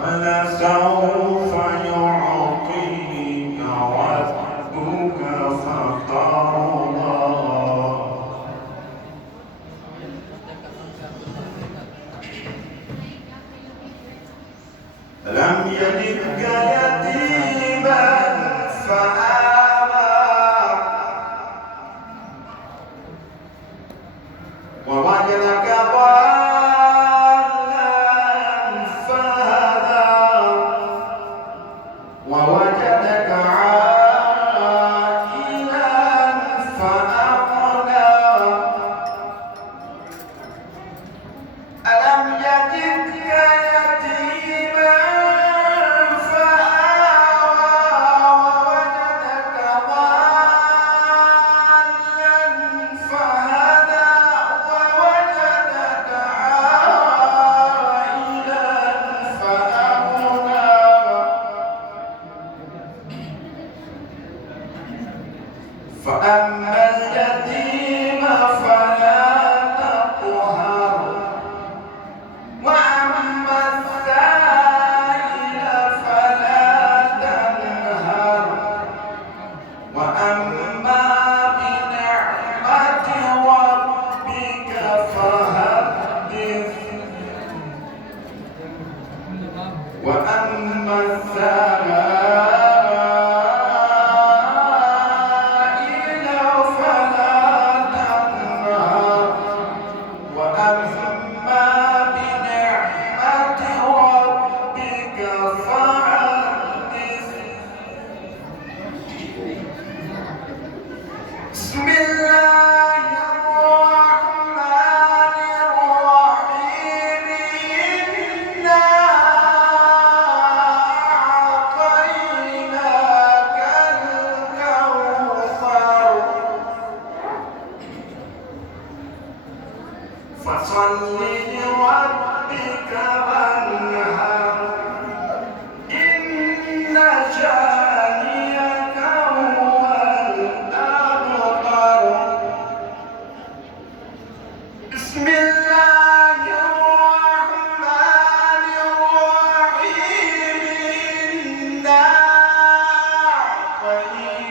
ولسوف يعطيك ربك فترضى ألم يجدك يتيما فآوى ووجدك ضالا فهدى ووجدك عائلا فأغنى ألم يجدك يتيما فآوى ووجدك ضالا فهدى ووجدك عائلا فأغنى فأما اليتيم فلا تقهر وأما السائل فلا تنهر وأما بنعمة ربك فحدث وأما السائل فلا تنهر وأما بنعمة ربك فحدث بسم الله الرحمن الرحيم إنا أعطيناك الكوثر فصل لربك وانهر